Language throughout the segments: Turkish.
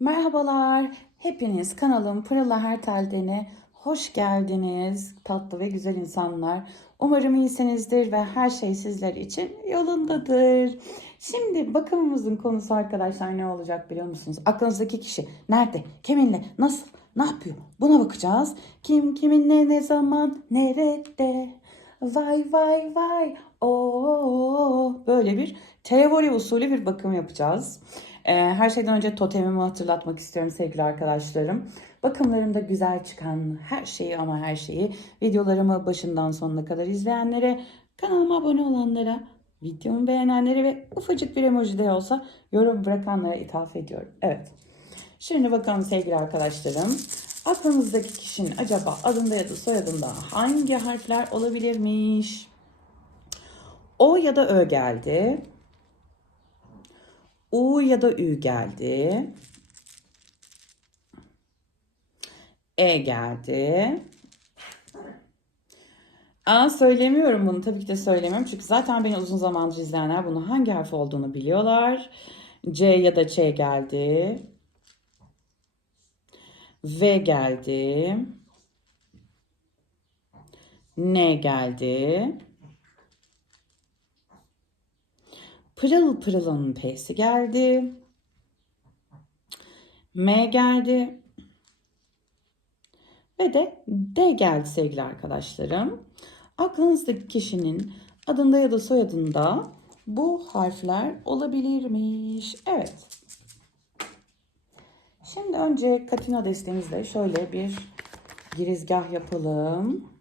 Merhabalar, hepiniz kanalım Pırıla Hertel'dene hoş geldiniz tatlı ve güzel insanlar. Umarım iyisinizdir ve her şey sizler için yolundadır. Şimdi bakımımızın konusu arkadaşlar ne olacak biliyor musunuz? Aklınızdaki kişi nerede, kiminle, nasıl, ne yapıyor? Buna bakacağız. Kim kiminle, ne zaman, nerede? Vay vay vay. Oo, böyle bir teori usulü bir bakım yapacağız. Ee, her şeyden önce totemimi hatırlatmak istiyorum sevgili arkadaşlarım. Bakımlarımda güzel çıkan her şeyi ama her şeyi videolarımı başından sonuna kadar izleyenlere, kanalıma abone olanlara, videomu beğenenlere ve ufacık bir emoji de olsa yorum bırakanlara ithaf ediyorum. Evet. Şimdi bakalım sevgili arkadaşlarım. Aklınızdaki kişinin acaba adında ya da soyadında hangi harfler olabilirmiş? O ya da Ö geldi. U ya da Ü geldi. E geldi. Aa söylemiyorum bunu tabii ki de söylemiyorum. Çünkü zaten beni uzun zamandır izleyenler bunun hangi harf olduğunu biliyorlar. C ya da Ç geldi. V geldi. N geldi. Pırıl pırılın P'si geldi. M geldi. Ve de D geldi sevgili arkadaşlarım. Aklınızdaki kişinin adında ya da soyadında bu harfler olabilirmiş. Evet. Şimdi önce Katina destemizle şöyle bir girizgah yapalım.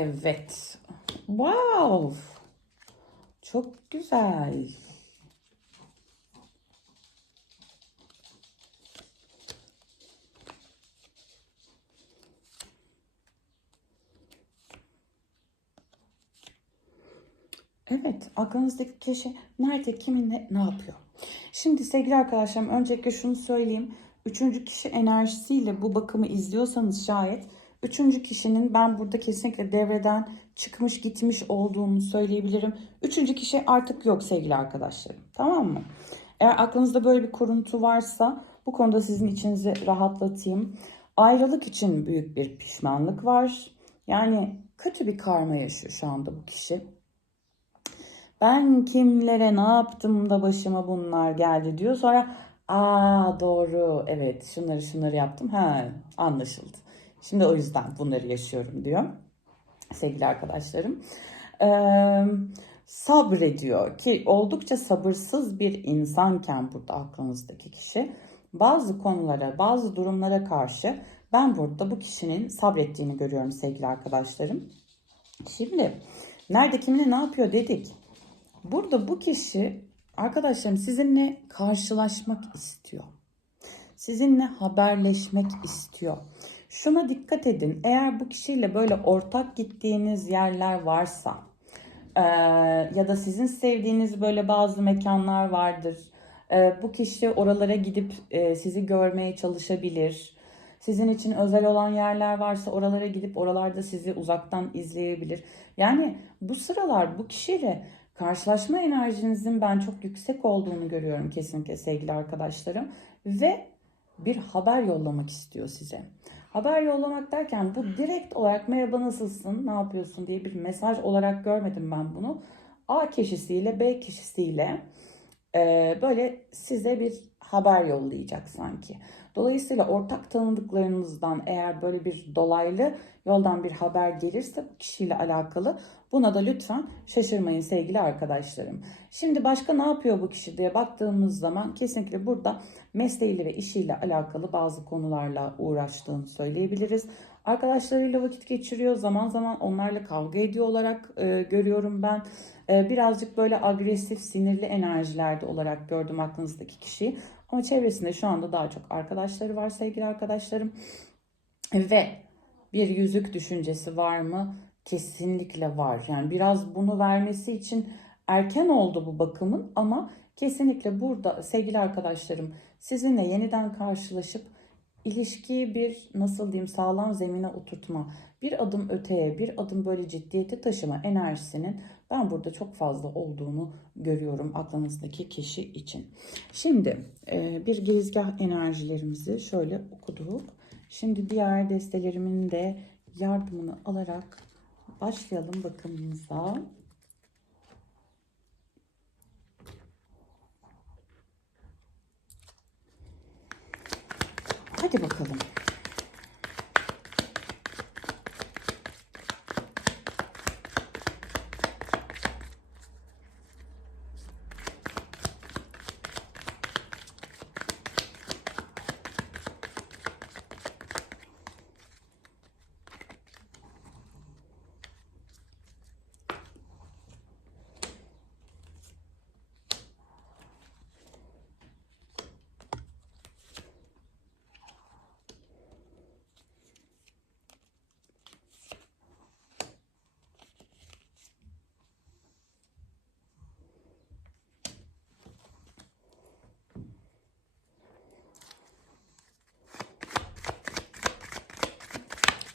Evet. Wow. Çok güzel. Evet, aklınızdaki kişi nerede, kiminle, ne yapıyor? Şimdi sevgili arkadaşlarım öncelikle şunu söyleyeyim. Üçüncü kişi enerjisiyle bu bakımı izliyorsanız şayet üçüncü kişinin ben burada kesinlikle devreden çıkmış gitmiş olduğunu söyleyebilirim. Üçüncü kişi artık yok sevgili arkadaşlarım. Tamam mı? Eğer aklınızda böyle bir kuruntu varsa bu konuda sizin içinizi rahatlatayım. Ayrılık için büyük bir pişmanlık var. Yani kötü bir karma yaşıyor şu anda bu kişi. Ben kimlere ne yaptım da başıma bunlar geldi diyor. Sonra aa doğru evet şunları şunları yaptım. Ha anlaşıldı. Şimdi o yüzden bunları yaşıyorum diyor sevgili arkadaşlarım. Ee, sabrediyor ki oldukça sabırsız bir insanken burada aklınızdaki kişi bazı konulara, bazı durumlara karşı ben burada bu kişinin sabrettiğini görüyorum sevgili arkadaşlarım. Şimdi nerede kiminle ne yapıyor dedik. Burada bu kişi arkadaşlarım sizinle karşılaşmak istiyor. Sizinle haberleşmek istiyor. Şuna dikkat edin. Eğer bu kişiyle böyle ortak gittiğiniz yerler varsa e, ya da sizin sevdiğiniz böyle bazı mekanlar vardır. E, bu kişi oralara gidip e, sizi görmeye çalışabilir. Sizin için özel olan yerler varsa oralara gidip oralarda sizi uzaktan izleyebilir. Yani bu sıralar bu kişiyle karşılaşma enerjinizin ben çok yüksek olduğunu görüyorum kesinlikle sevgili arkadaşlarım. Ve bir haber yollamak istiyor size. Haber yollamak derken bu direkt olarak merhaba nasılsın, ne yapıyorsun diye bir mesaj olarak görmedim ben bunu. A kişisiyle B kişisiyle e, böyle size bir haber yollayacak sanki. Dolayısıyla ortak tanıdıklarınızdan eğer böyle bir dolaylı yoldan bir haber gelirse bu kişiyle alakalı buna da lütfen şaşırmayın sevgili arkadaşlarım. Şimdi başka ne yapıyor bu kişi diye baktığımız zaman kesinlikle burada mesleğiyle ve işiyle alakalı bazı konularla uğraştığını söyleyebiliriz. Arkadaşlarıyla vakit geçiriyor. Zaman zaman onlarla kavga ediyor olarak e, görüyorum ben. E, birazcık böyle agresif, sinirli enerjilerde olarak gördüm aklınızdaki kişiyi. Ama çevresinde şu anda daha çok arkadaşları var sevgili arkadaşlarım. Ve bir yüzük düşüncesi var mı? Kesinlikle var. Yani biraz bunu vermesi için erken oldu bu bakımın ama kesinlikle burada sevgili arkadaşlarım sizinle yeniden karşılaşıp ilişkiyi bir nasıl diyeyim sağlam zemine oturtma, bir adım öteye, bir adım böyle ciddiyete taşıma enerjisinin ben burada çok fazla olduğunu görüyorum aklınızdaki kişi için. Şimdi e, bir girizgah enerjilerimizi şöyle okuduk. Şimdi diğer destelerimin de yardımını alarak başlayalım bakımımıza. Hadi bakalım.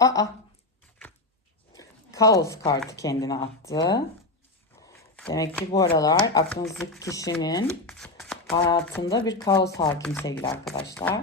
Aa. Kaos kartı kendine attı. Demek ki bu aralar aklınızdaki kişinin hayatında bir kaos hakim sevgili arkadaşlar.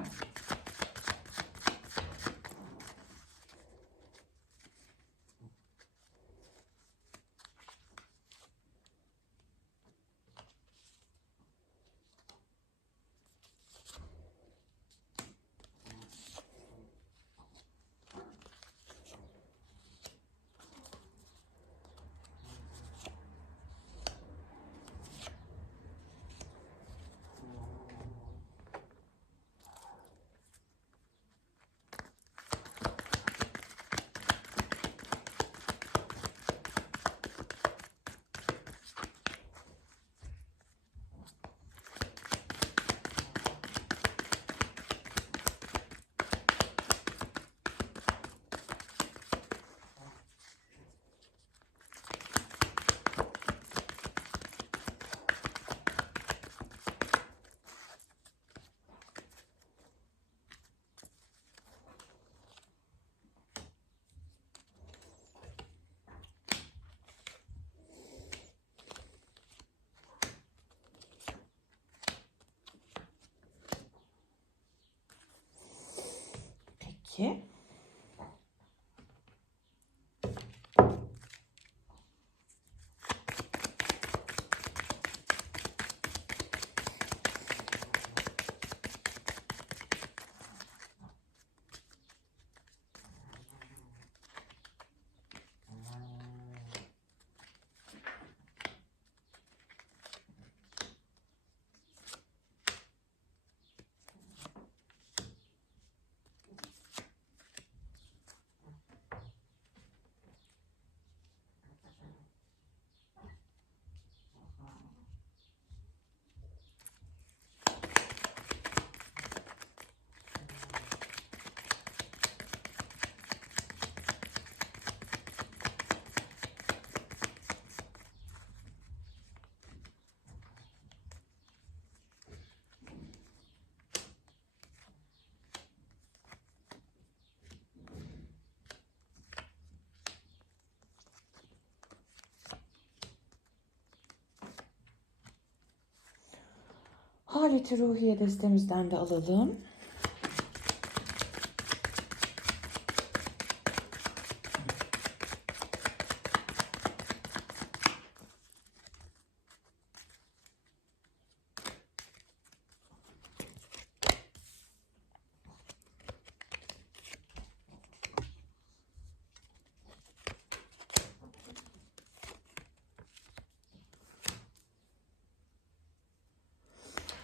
Peki. Haleti ruhiye destemizden de alalım.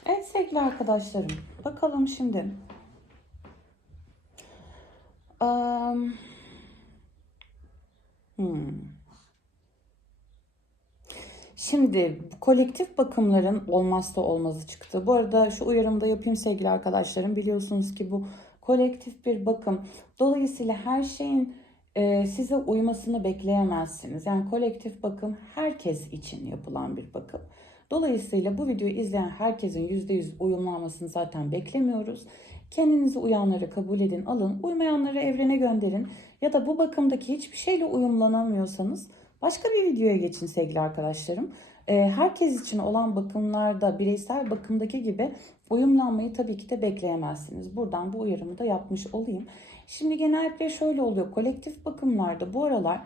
Evet sevgili arkadaşlarım. Bakalım şimdi. Am, hmm. Şimdi kolektif bakımların olmazsa olmazı çıktı. Bu arada şu uyarımı da yapayım sevgili arkadaşlarım. Biliyorsunuz ki bu kolektif bir bakım. Dolayısıyla her şeyin e, size uymasını bekleyemezsiniz. Yani kolektif bakım herkes için yapılan bir bakım. Dolayısıyla bu videoyu izleyen herkesin %100 uyumlanmasını zaten beklemiyoruz. Kendinizi uyanları kabul edin, alın. Uymayanları evrene gönderin. Ya da bu bakımdaki hiçbir şeyle uyumlanamıyorsanız başka bir videoya geçin sevgili arkadaşlarım. Ee, herkes için olan bakımlarda bireysel bakımdaki gibi uyumlanmayı tabii ki de bekleyemezsiniz. Buradan bu uyarımı da yapmış olayım. Şimdi genellikle şöyle oluyor. Kolektif bakımlarda bu aralar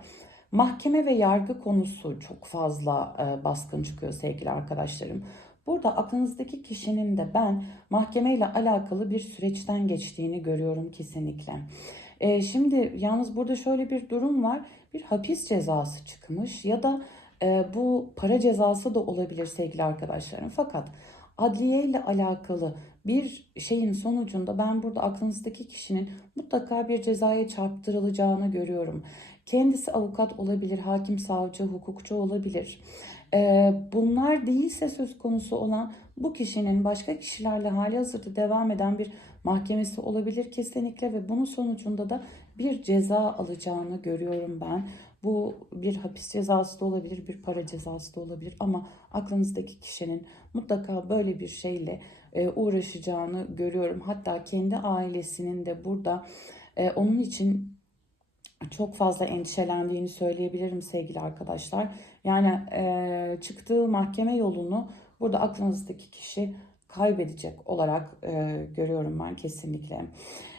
mahkeme ve yargı konusu çok fazla e, baskın çıkıyor sevgili arkadaşlarım. Burada aklınızdaki kişinin de ben mahkemeyle alakalı bir süreçten geçtiğini görüyorum kesinlikle. E, şimdi yalnız burada şöyle bir durum var. Bir hapis cezası çıkmış ya da e, bu para cezası da olabilir sevgili arkadaşlarım. Fakat adliye ile alakalı bir şeyin sonucunda ben burada aklınızdaki kişinin mutlaka bir cezaya çarptırılacağını görüyorum. Kendisi avukat olabilir, hakim, savcı, hukukçu olabilir. Ee, bunlar değilse söz konusu olan bu kişinin başka kişilerle hali hazırda devam eden bir mahkemesi olabilir kesinlikle ve bunun sonucunda da bir ceza alacağını görüyorum ben. Bu bir hapis cezası da olabilir, bir para cezası da olabilir ama aklınızdaki kişinin mutlaka böyle bir şeyle e, uğraşacağını görüyorum. Hatta kendi ailesinin de burada e, onun için çok fazla endişelendiğini söyleyebilirim sevgili arkadaşlar. Yani e, çıktığı mahkeme yolunu burada aklınızdaki kişi kaybedecek olarak e, görüyorum ben kesinlikle.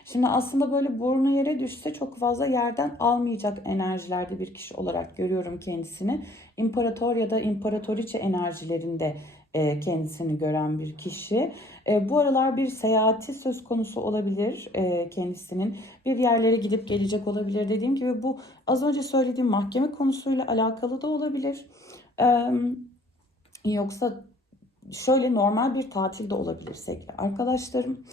Şimdi aslında böyle burnu yere düşse çok fazla yerden almayacak enerjilerde bir kişi olarak görüyorum kendisini. İmparator ya da imparatoriçe enerjilerinde e, kendisini gören bir kişi. E, bu aralar bir seyahati söz konusu olabilir e, kendisinin. Bir yerlere gidip gelecek olabilir. Dediğim gibi bu az önce söylediğim mahkeme konusuyla alakalı da olabilir. Yoksa şöyle normal bir tatil de olabilir sevgili arkadaşlarım.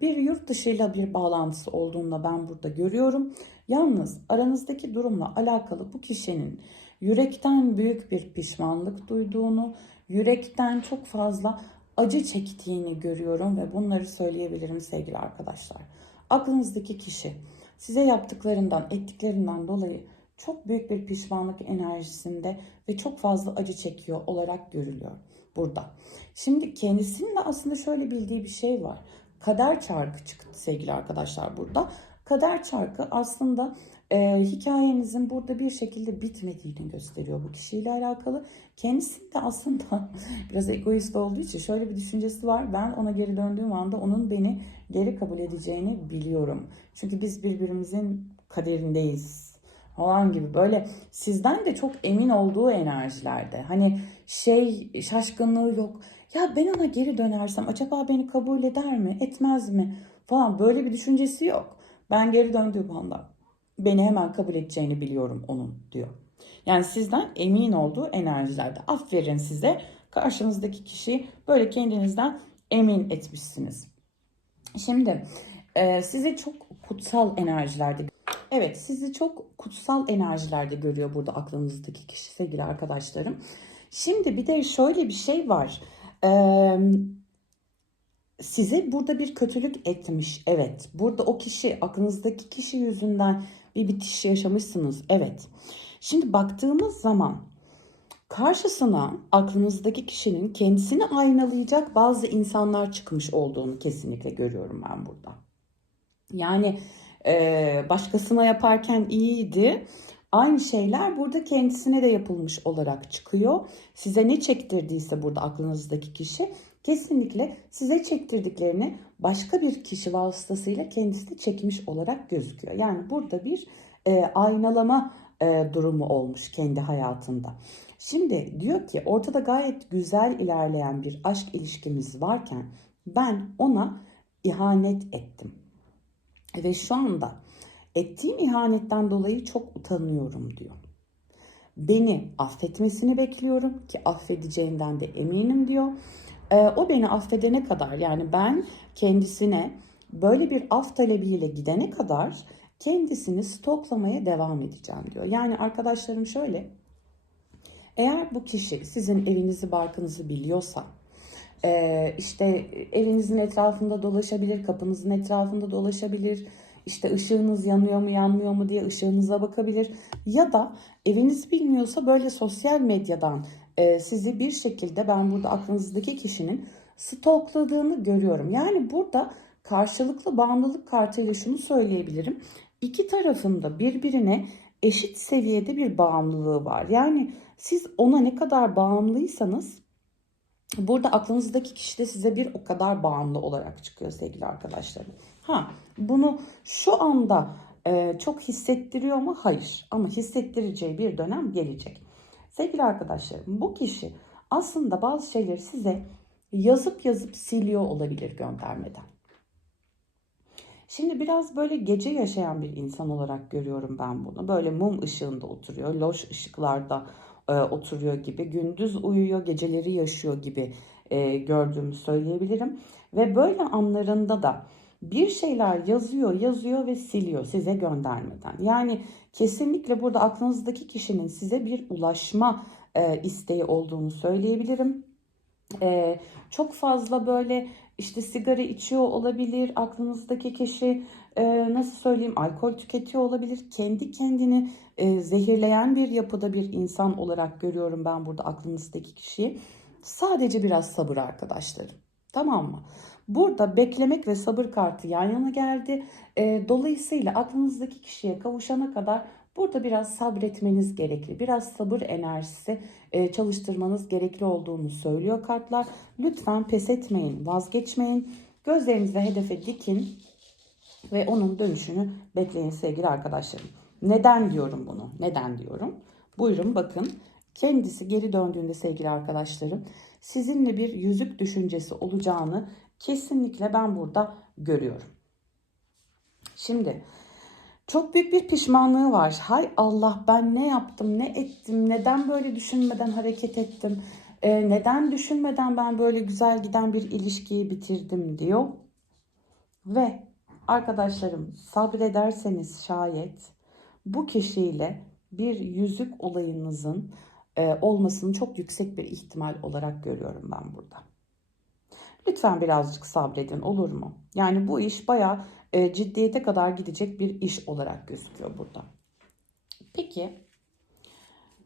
Bir yurt dışıyla bir bağlantısı olduğunu ben burada görüyorum. Yalnız aranızdaki durumla alakalı bu kişinin yürekten büyük bir pişmanlık duyduğunu, yürekten çok fazla acı çektiğini görüyorum ve bunları söyleyebilirim sevgili arkadaşlar. Aklınızdaki kişi size yaptıklarından, ettiklerinden dolayı çok büyük bir pişmanlık enerjisinde ve çok fazla acı çekiyor olarak görülüyor burada. Şimdi kendisinin de aslında şöyle bildiği bir şey var. Kader çarkı çıktı sevgili arkadaşlar burada. Kader çarkı aslında e, hikayenizin burada bir şekilde bitmediğini gösteriyor bu kişiyle alakalı. Kendisi de aslında biraz egoist olduğu için şöyle bir düşüncesi var. Ben ona geri döndüğüm anda onun beni geri kabul edeceğini biliyorum. Çünkü biz birbirimizin kaderindeyiz falan gibi böyle sizden de çok emin olduğu enerjilerde. Hani şey şaşkınlığı yok. Ya ben ona geri dönersem acaba beni kabul eder mi, etmez mi falan böyle bir düşüncesi yok. Ben geri döndüğüm anda beni hemen kabul edeceğini biliyorum onun diyor. Yani sizden emin olduğu enerjilerde. Aferin size. Karşınızdaki kişiyi böyle kendinizden emin etmişsiniz. Şimdi e, sizi çok kutsal enerjilerde Evet sizi çok kutsal enerjilerde görüyor burada aklınızdaki kişi sevgili arkadaşlarım. Şimdi bir de şöyle bir şey var. Ee, size burada bir kötülük etmiş. Evet. Burada o kişi aklınızdaki kişi yüzünden bir bitiş yaşamışsınız. Evet. Şimdi baktığımız zaman karşısına aklınızdaki kişinin kendisini aynalayacak bazı insanlar çıkmış olduğunu kesinlikle görüyorum ben burada. Yani e, başkasına yaparken iyiydi. Aynı şeyler burada kendisine de yapılmış olarak çıkıyor. Size ne çektirdiyse burada aklınızdaki kişi kesinlikle size çektirdiklerini başka bir kişi vasıtasıyla kendisi çekmiş olarak gözüküyor. Yani burada bir e, aynalama e, durumu olmuş kendi hayatında. Şimdi diyor ki ortada gayet güzel ilerleyen bir aşk ilişkimiz varken ben ona ihanet ettim. Ve şu anda ettiğim ihanetten dolayı çok utanıyorum diyor. Beni affetmesini bekliyorum ki affedeceğinden de eminim diyor. E, o beni affedene kadar yani ben kendisine böyle bir af talebiyle gidene kadar kendisini stoklamaya devam edeceğim diyor. Yani arkadaşlarım şöyle eğer bu kişi sizin evinizi barkınızı biliyorsa işte evinizin etrafında dolaşabilir, kapınızın etrafında dolaşabilir. işte ışığınız yanıyor mu yanmıyor mu diye ışığınıza bakabilir. Ya da eviniz bilmiyorsa böyle sosyal medyadan e, sizi bir şekilde ben burada aklınızdaki kişinin stalkladığını görüyorum. Yani burada karşılıklı bağımlılık kartıyla şunu söyleyebilirim. İki tarafında birbirine eşit seviyede bir bağımlılığı var. Yani siz ona ne kadar bağımlıysanız burada aklınızdaki kişi de size bir o kadar bağımlı olarak çıkıyor sevgili arkadaşlarım. Ha bunu şu anda e, çok hissettiriyor mu? Hayır. Ama hissettireceği bir dönem gelecek. Sevgili arkadaşlarım bu kişi aslında bazı şeyleri size yazıp yazıp siliyor olabilir göndermeden. Şimdi biraz böyle gece yaşayan bir insan olarak görüyorum ben bunu. Böyle mum ışığında oturuyor, loş ışıklarda e, oturuyor gibi, gündüz uyuyor, geceleri yaşıyor gibi e, gördüğümü söyleyebilirim. Ve böyle anlarında da bir şeyler yazıyor, yazıyor ve siliyor size göndermeden. Yani kesinlikle burada aklınızdaki kişinin size bir ulaşma e, isteği olduğunu söyleyebilirim. E, çok fazla böyle işte sigara içiyor olabilir aklınızdaki kişi. E, nasıl söyleyeyim alkol tüketiyor olabilir. Kendi kendini e, zehirleyen bir yapıda bir insan olarak görüyorum ben burada aklınızdaki kişiyi. Sadece biraz sabır arkadaşlarım. Tamam mı burada beklemek ve sabır kartı yan yana geldi e, dolayısıyla aklınızdaki kişiye kavuşana kadar Burada biraz sabretmeniz gerekli. Biraz sabır enerjisi e, çalıştırmanız gerekli olduğunu söylüyor kartlar. Lütfen pes etmeyin, vazgeçmeyin. Gözlerinizi hedefe dikin ve onun dönüşünü bekleyin sevgili arkadaşlarım. Neden diyorum bunu? Neden diyorum? Buyurun bakın. Kendisi geri döndüğünde sevgili arkadaşlarım sizinle bir yüzük düşüncesi olacağını kesinlikle ben burada görüyorum. Şimdi çok büyük bir pişmanlığı var. Hay Allah ben ne yaptım, ne ettim, neden böyle düşünmeden hareket ettim, e, neden düşünmeden ben böyle güzel giden bir ilişkiyi bitirdim diyor. Ve arkadaşlarım sabrederseniz şayet bu kişiyle bir yüzük olayınızın e, olmasını çok yüksek bir ihtimal olarak görüyorum ben burada. Lütfen birazcık sabredin olur mu? Yani bu iş bayağı e, ciddiyete kadar gidecek bir iş olarak gözüküyor burada. Peki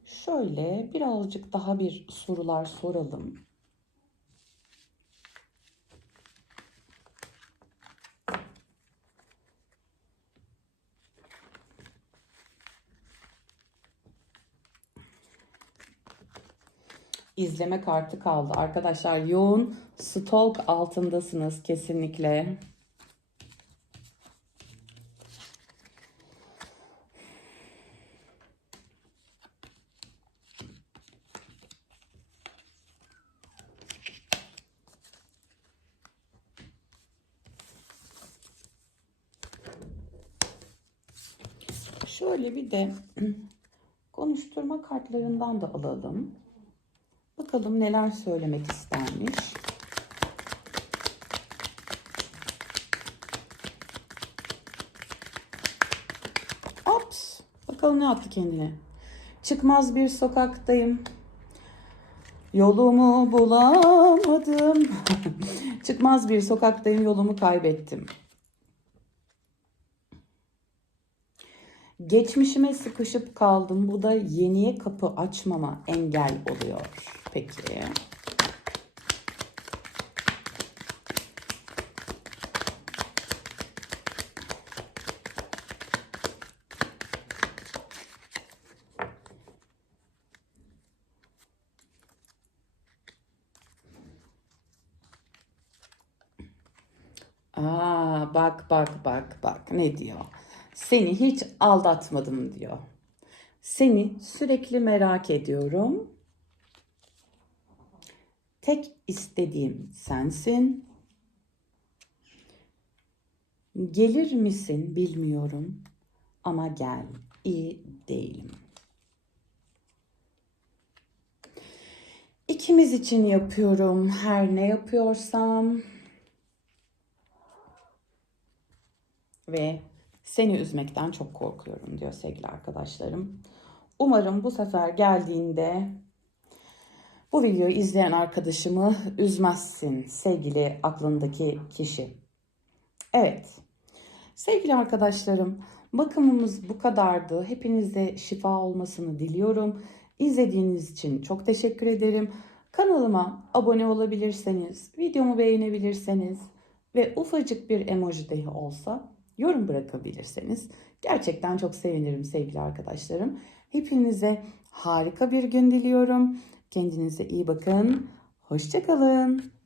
şöyle birazcık daha bir sorular soralım. İzleme kartı kaldı. Arkadaşlar yoğun stalk altındasınız kesinlikle. Şöyle bir de konuşturma kartlarından da alalım. Bakalım neler söylemek istermiş. Ops. Bakalım ne yaptı kendine. Çıkmaz bir sokaktayım. Yolumu bulamadım. Çıkmaz bir sokaktayım yolumu kaybettim. Geçmişime sıkışıp kaldım. Bu da yeniye kapı açmama engel oluyor. Peki. Aa, bak bak bak bak ne diyor? Seni hiç aldatmadım diyor. Seni sürekli merak ediyorum. Tek istediğim sensin. Gelir misin bilmiyorum ama gel. İyi değilim. İkimiz için yapıyorum her ne yapıyorsam. Ve seni üzmekten çok korkuyorum diyor sevgili arkadaşlarım. Umarım bu sefer geldiğinde bu videoyu izleyen arkadaşımı üzmezsin sevgili aklındaki kişi. Evet. Sevgili arkadaşlarım, bakımımız bu kadardı. Hepinize şifa olmasını diliyorum. İzlediğiniz için çok teşekkür ederim. Kanalıma abone olabilirseniz, videomu beğenebilirseniz ve ufacık bir emoji dahi olsa yorum bırakabilirseniz gerçekten çok sevinirim sevgili arkadaşlarım. Hepinize harika bir gün diliyorum. Kendinize iyi bakın. Hoşçakalın.